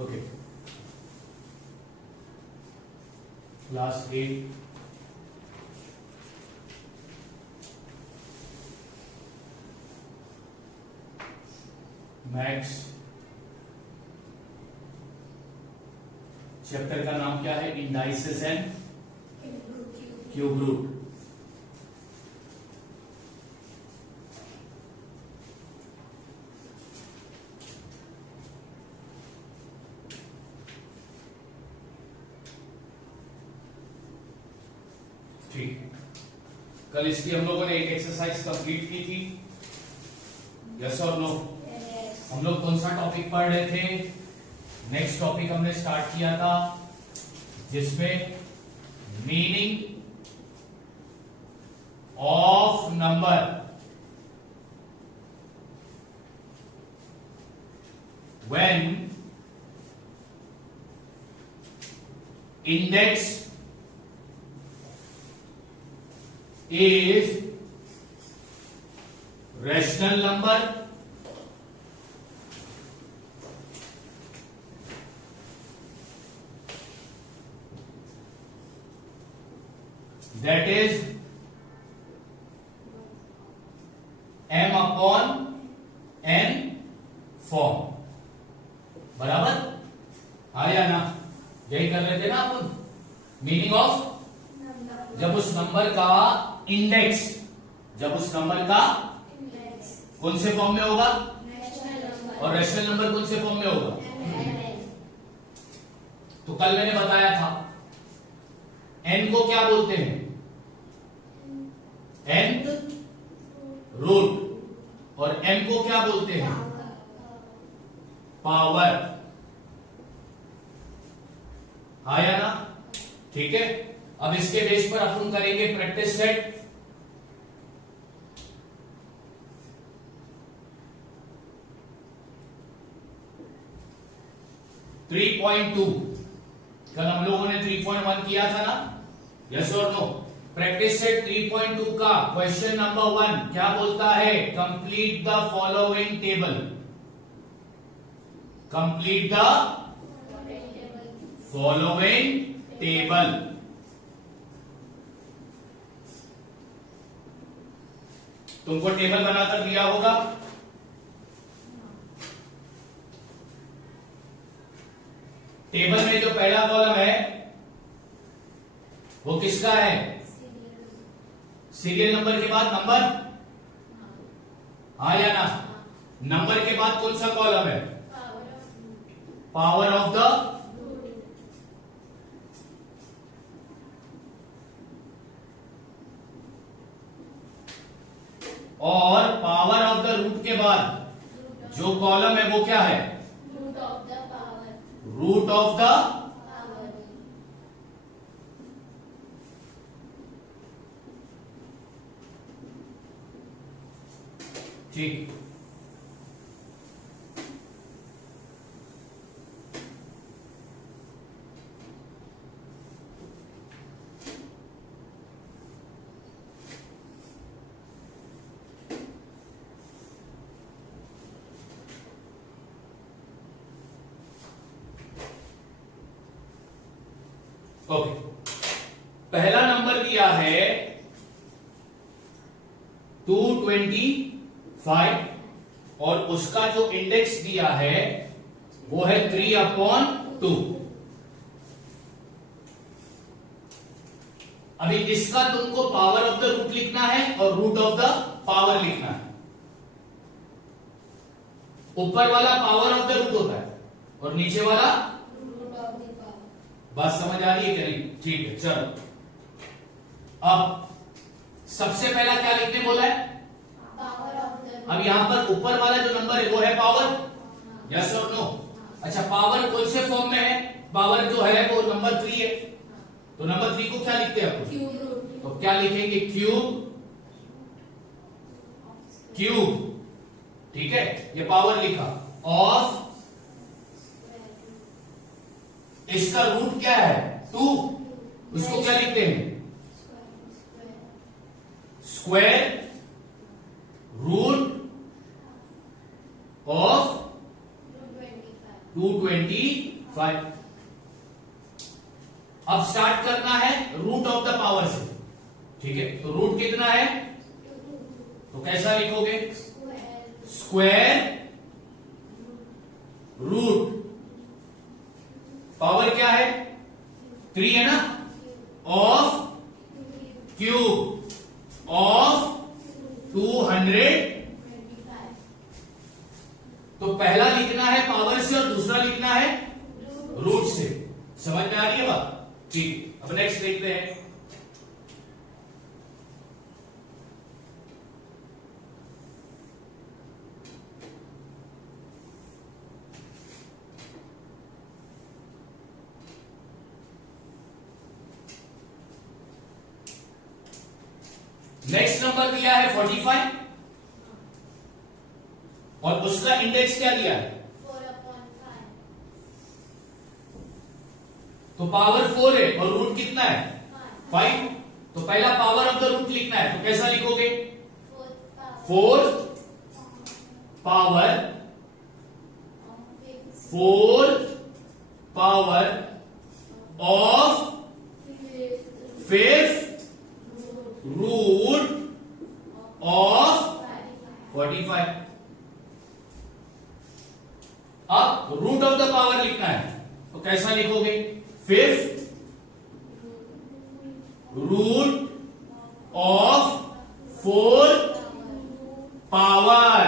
Okay, class 8 maths chapter का नाम क्या है? Indices and cube root. ठीक, कल इसकी हम लोगों ने एक एक्सरसाइज कंप्लीट की थी, यस और नो? हम लोग कौन सा टॉपिक पढ़ रहे थे? नेक्स्ट टॉपिक हमने स्टार्ट किया था जिसमें meaning of number when index is rational number that is m upon n form। बराबर आया ना? यही कर रहे थे ना अपन। मीनिंग ऑफ, जब उस नंबर का इंडेक्स, जब उस नंबर का कौन से फॉर्म में होगा, और रेशनल नंबर कौन से फॉर्म में होगा। तो कल मैंने बताया था n को क्या बोलते हैं? nth root. और m को क्या बोलते हैं? पावर। आया ना? ठीक है, अब इसके बेस पर अपन करेंगे प्रैक्टिस सेट। थ्री 3.2 कल हम लोगों ने 3.1 किया था ना, यस और नो? प्रैक्टिस सेट 3.2 का क्वेश्चन नंबर 1 क्या बोलता है? Complete the following table. Complete the following table. तुमको टेबल बनाकर दिया होगा। टेबल में जो पहला कॉलम है वो किसका है? सीरियल नंबर के बाद नंबर। हाँ या ना? नंबर के बाद कौन सा कॉलम है? Power of the. और पावर ऑफ द रूट के बाद जो कॉलम है वो क्या है? Root of the power. Root of the power. ठीक, ओके। पहला नंबर दिया है 225 और उसका जो इंडेक्स दिया है वो है 3/2। अभी इसका तुमको पावर ऑफ द रूट लिखना है और रूट ऑफ द पावर लिखना है। ऊपर वाला पावर ऑफ द रूट होता है और नीचे वाला रूट ऑफ द पावर। बात समझ आ रही है कि नहीं? ठीक है, चलो अब सबसे पहला क्या लिखने बोला है? Power of the. अब यहां पर ऊपर वाला जो नंबर है वो है पावर, यस और नो? अच्छा, पावर कौन से फॉर्म में है? पावर जो है वो नंबर 3 है, तो नंबर 3 को क्या लिखते हैं अपन? Cube root. तो क्या लिखेंगे? क्यूब। क्यूब, ठीक है, ये पावर लिखा। ऑफ, इसका रूट क्या है? 2, उसको क्या लिखते हैं? Square root of 225। 5। अब स्टार्ट करना है रूट ऑफ द पावर से, ठीक है। तो रूट कितना है, तो कैसा लिखोगे, स्क्वायर रूट पावर क्या है 3 है ना, ऑफ क्यूब ऑफ 200। तो पहला लिखना है पावर से और दूसरा लिखना है रूट से। समझ में आ रही है बात, ठीक। अब नेक्स्ट देखते हैं। नेक्स्ट नंबर दिया है 45 और उसका इंडेक्स क्या दिया है, 4/5। तो पावर 4 है और रूट कितना है 5। तो पहला पावर ऑफ द रूट लिखना है, तो कैसा लिखोगे, 4 power 4 power of 5 root of 45। अब रूट ऑफ द पावर लिखना है, तो कैसा लिखोगे, 5 root of 4 power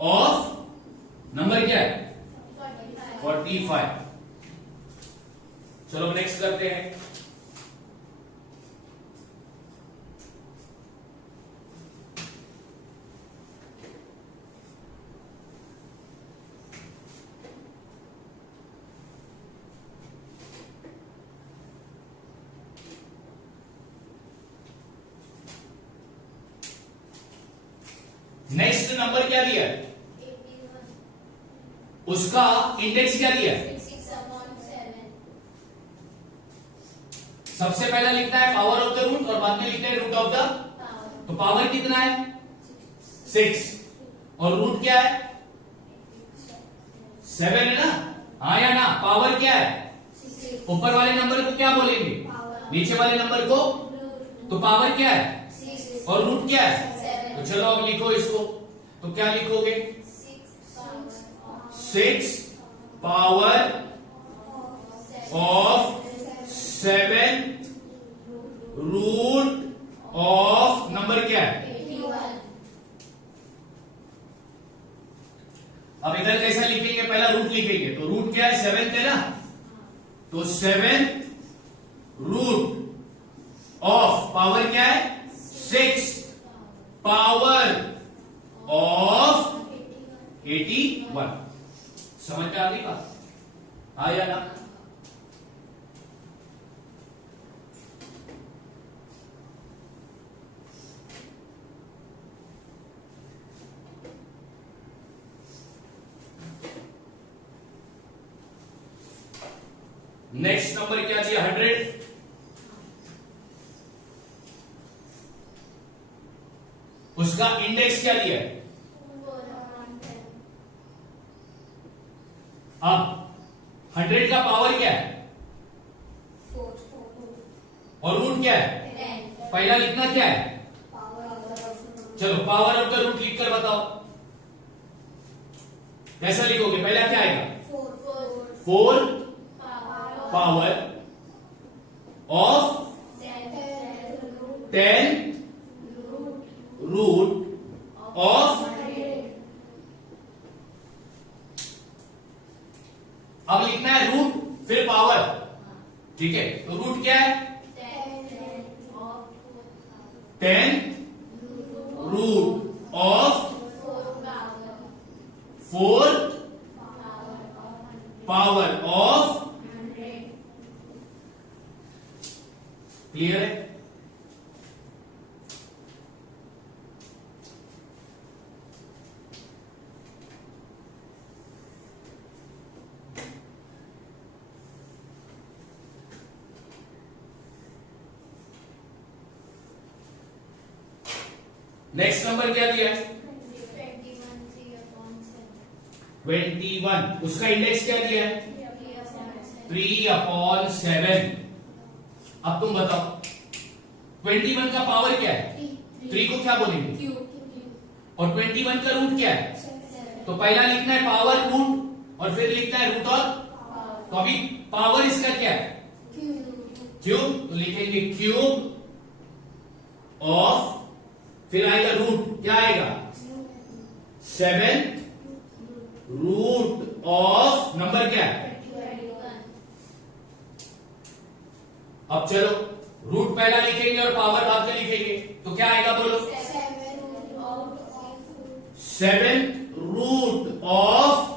of number क्या है 45। चलो नेक्स्ट करते हैं। नेक्स्ट नंबर क्या दिया है, 81। उसका इंडेक्स क्या दिया है, 6/7। सबसे पहला लिखना है पावर ऑफ द रूट और बाद में लिखना है रूट ऑफ द, तो पावर कितना है 6 और रूट क्या है 7 है ना, हाँ या ना। पावर क्या है, ऊपर वाले नंबर को क्या बोलेंगे, नीचे वाले नंबर को, तो पावर क्या है और रूट क्या है। तो चलो अब लिखो इसको, तो क्या लिखोगे, 6 power of 7 root of number क्या है। 81। अब इधर कैसा लिखेंगे, पहला रूट लिखेंगे, तो रूट क्या है 7 है ना, तो 7 रूट ऑफ पावर क्या है 6 पावर ऑफ 81। समझ में आ गई बात, आया ना। नेक्स्ट नंबर क्या दिया 100, उसका इंडेक्स क्या दिया है। अब 100 का पावर क्या है और रूट क्या है, पहला लिखना क्या है, चलो पावर ऑफ द रूट लिख कर बताओ कैसा लिखोगे, पहला क्या आएगा 4 पावर ऑफ 10 रूट ऑफ, अब लिखना है रूट फिर पावर, ठीक है। तो रूट क्या है 10 root of 4 power of, clear है। नेक्स्ट नंबर क्या दिया है, 21, उसका इंडेक्स क्या दिया है? 3/7। अब तुम बताओ 21 का पावर क्या है? 3 को क्या बोलेंगे? और 21 का रूट क्या है? तो पहला लिखना है पावर रूट और फिर लिखना है रूट और। तो अभी पावर इसका क्या है? क्यूब, तो लिखेंगे क्यूब ऑफ, फिर आएगा रूट, क्या आएगा? 7 रूट ऑफ नंबर क्या है? अब चलो रूट पहला लिखेंगे और पावर बाद में लिखेंगे, तो क्या आएगा बोलो? 7 root of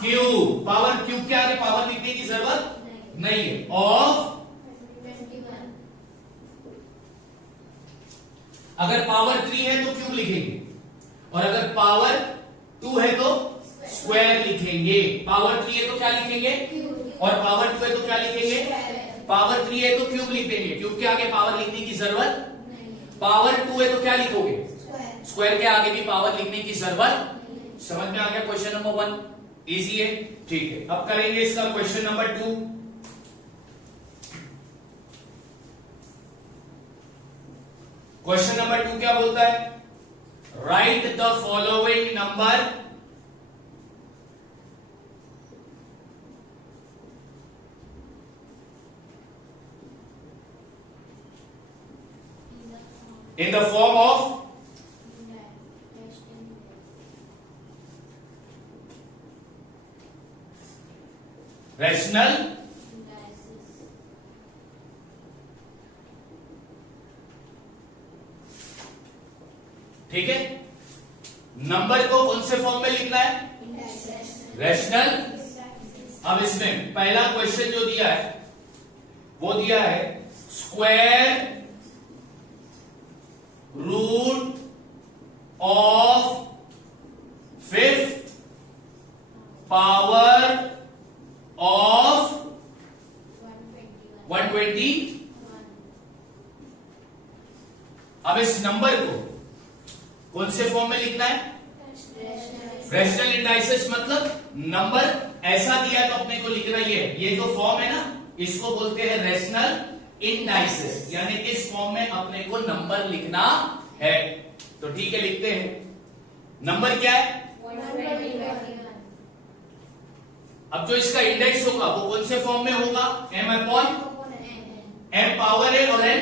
cube. Power cube क्या है? पावर लिखने की जरूरत नहीं है। ऑफ, अगर पावर 3 है तो क्यूब लिखेंगे, और अगर पावर 2 है तो स्क्वायर लिखेंगे। पावर 3 है तो क्या लिखेंगे? और पावर 2 है तो क्या लिखेंगे? पावर 3 है तो क्यूब लिख देंगे, क्यूब के आगे पावर लिखने की जरूरत। पावर 2 है तो क्या लिखोगे? स्क्वायर के आगे भी पावर लिखने की जरूरत। समझ में आ गया? क्वेश्चन नंबर 1 इजी है, ठीक है। अब करेंगे इसका क्वेश्चन नंबर 2। क्वेश्चन नंबर 2 क्या बोलता है? Right the following number in the form of rational ठीक है। नंबर को कौन से फॉर्म में लिखना है? रैशनल। अब इसमें पहला क्वेश्चन जो दिया है वो दिया है square root of 5th power of 120। अब इस नंबर को कौन से फॉर्म में लिखना है? रैशनल इंडाइसेस, मतलब नंबर ऐसा दिया तो अपने को लिखना ही है। ये जो फॉर्म है ना, इसको बोलते हैं रैशनल इंडाइसेस, यानी इस फॉर्म में अपने को नंबर लिखना है। तो ठीक है, लिखते हैं। नंबर क्या है? 121। अब जो इसका इंडेक्स होगा वो कौन से फॉर्म में होगा? m अपॉन m पावर है और n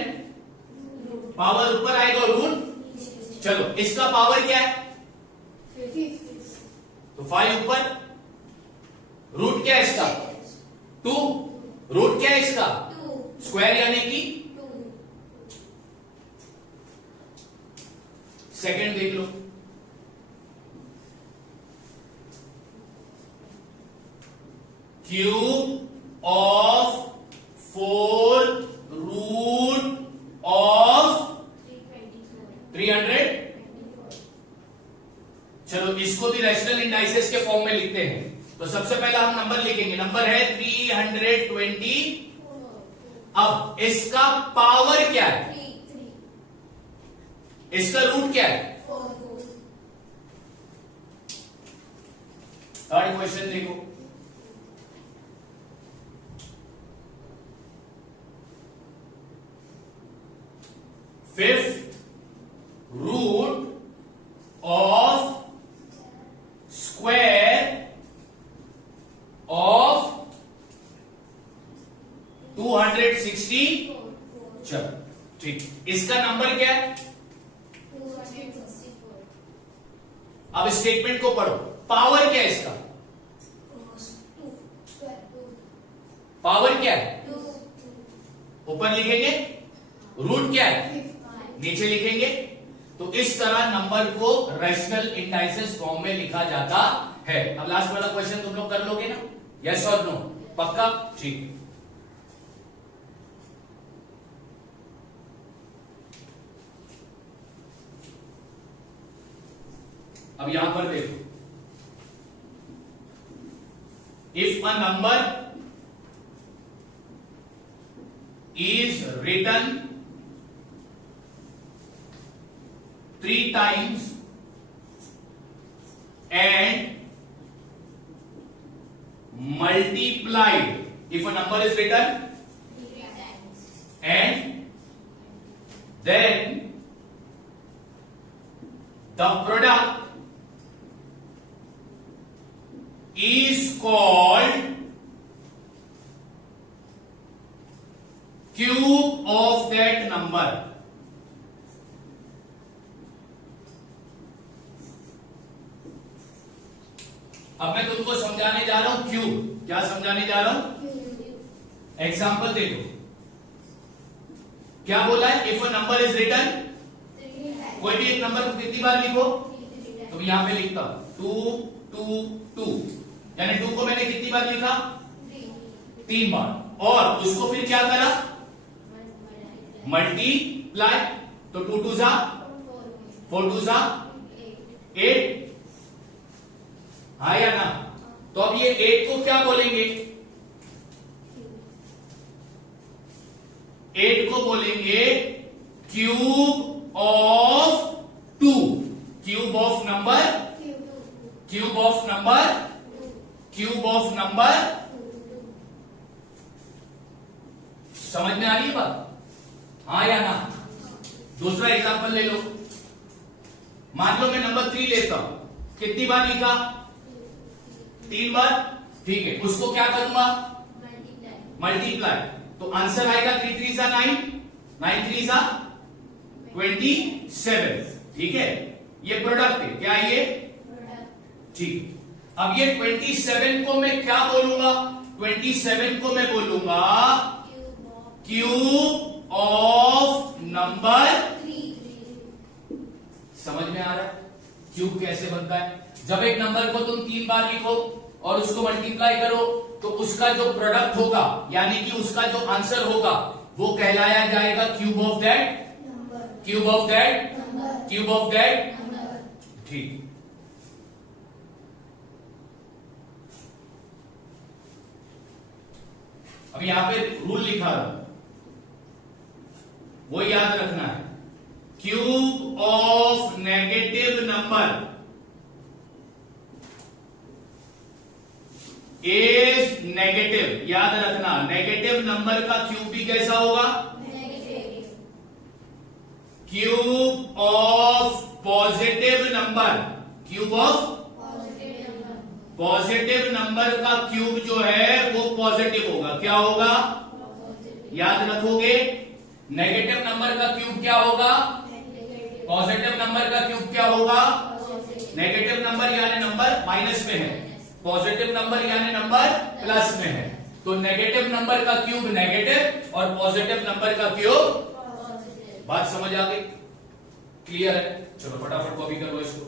पावर ऊपर आएगा और रूट। चलो इसका पावर क्या है? तो 5 ऊपर। रूट क्या है इसका? 2। रूट क्या है इसका? स्क्वायर यानी कि सेकंड देख लो। Cube of 4 root of 300। चलो इसको भी रैशनल इंडाइसेस के फॉर्म में लिखते हैं। तो सबसे पहला हम नंबर लिखेंगे, नंबर है 320। अब इसका पावर क्या है? इसका रूट क्या है? थर्ड क्वेश्चन देखो। Fifth root of square of 260। चलो ठीक, इसका नंबर क्या है? 264। अब स्टेटमेंट को पढ़ो। पावर क्या है इसका? पावर क्या है? 2। ऊपर लिखेंगे। रूट क्या है? नीचे लिखेंगे। तो इस तरह नंबर को रैशनल इंडाइसेस फॉर्म में लिखा जाता है। अब लास्ट वाला क्वेश्चन तुम लोग कर लोगे ना? यस और नो? पक्का? ठीक। अब यहां पर देखो, if a number is written 3 times and multiplied if a number is written 3 times. and then the product is called cube of that number. अब मैं तुमको समझाने जा रहा हूं क्यूब। क्या समझाने जा रहा हूं? एग्जाम्पल देखो, क्या बोला है? If a number is written, 3 times. कोई भी एक नंबर को कितनी बार लिखो? 3 times. तो यहां पे लिखता 2 2 2, यानी 2 को मैंने कितनी बार लिखा? 3 बार। और उसको फिर क्या करा? मल्टीप्लाई, तो 2 2 जा 4 2 जा 8, हाँ या ना? तो अब ये 8 को क्या बोलेंगे? 8 को बोलेंगे cube of 2, cube of number, cube of number, cube of number. समझ में आ रही है बात? हाँ या ना? दूसरा एग्जांपल ले लो। मान लो मैं नंबर 3 लेता हूं, कितनी बार लिखा? 3 बार। ठीक है, उसको क्या करूंगा? मल्टीप्लाई, तो आंसर आएगा 3 3 सा 9, 9 3 सा 27। ठीक है, ये प्रोडक्ट है क्या ये? ठीक। अब ये 27 को मैं क्या बोलूंगा? 27 को मैं बोलूंगा क्यूब ऑफ नंबर। समझ में आ रहा है क्यूब कैसे बनता है? जब एक नंबर को तुम 3 बार लिखो और उसको मल्टीप्लाई करो, तो उसका जो प्रोडक्ट होगा, यानी कि उसका जो आंसर होगा, वो कहलाया जाएगा cube of that, cube of that, cube of that. ठीक। अब यहां पे रूल लिखा है, वो याद रखना है। Cube of negative number is negative. याद रखना, नेगेटिव नंबर का क्यूब भी कैसा होगा? Cube of positive number, cube of positive number का क्यूब जो है वो पॉजिटिव होगा। क्या होगा? याद रखोगे, नेगेटिव नंबर का क्यूब क्या होगा? पॉजिटिव नंबर का क्यूब क्या होगा? नेगेटिव नंबर यानी नंबर माइनस में है, पॉजिटिव नंबर यानी नंबर प्लस में है। तो नेगेटिव नंबर का क्यूब नेगेटिव और पॉजिटिव नंबर का क्यूब। बात समझ आ गई? क्लियर है? चलो फटाफट कॉपी करो इसको।